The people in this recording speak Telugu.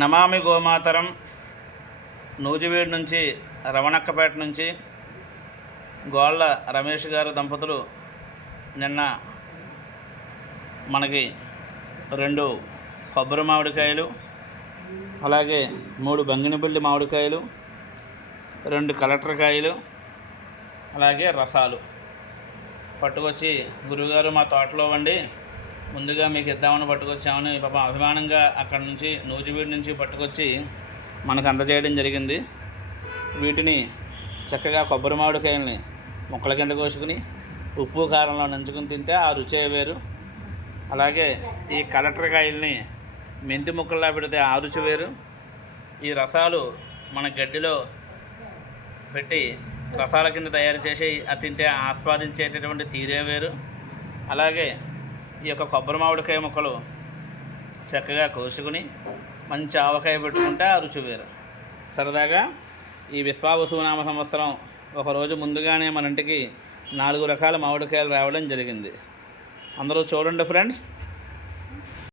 నమామి గోమాతరం నూజివీడు నుంచి రమణక్కపేట నుంచి గోళ్ళ రమేష్ గారు దంపతులు నిన్న మనకి 2 కొబ్బరి మామిడికాయలు, అలాగే 3 బంగినపల్లి మామిడికాయలు, 2 కలెక్టర్ కాయలు, అలాగే రసాలు పట్టుకొచ్చి, గురువుగారు మా తోటలో వండి ముందుగా మీకు ఇద్దామని పట్టుకొచ్చామని పాపం అభిమానంగా అక్కడ నుంచి నూజివీడు నుంచి పట్టుకొచ్చి మనకు అందజేయడం జరిగింది. వీటిని చక్కగా కొబ్బరి మామిడికాయల్ని ముక్కల కింద కోసుకుని ఉప్పు కారంలో నంచుకుని తింటే ఆ రుచే వేరు. అలాగే ఈ కలెక్టర్ కాయల్ని మెంతి ముక్కల్లా పెడితే ఆ రుచి వేరు. ఈ రసాలు మన గడ్డిలో పెట్టి రసాల కింద తయారు చేసి అది తింటే ఆస్వాదించేటటువంటి తీరే వేరు. అలాగే ఈ యొక్క కొబ్బరి మామిడికాయ ముక్కలు చక్కగా కోసుకుని మంచి ఆవకాయ పెట్టుకుంటే ఆ రుచి వేరు. సరదాగా ఈ విశ్వావసునామ సంవత్సరం ఒకరోజు ముందుగానే మన ఇంటికి 4 రకాల మామిడికాయలు రావడం జరిగింది. అందరూ చూడండి ఫ్రెండ్స్.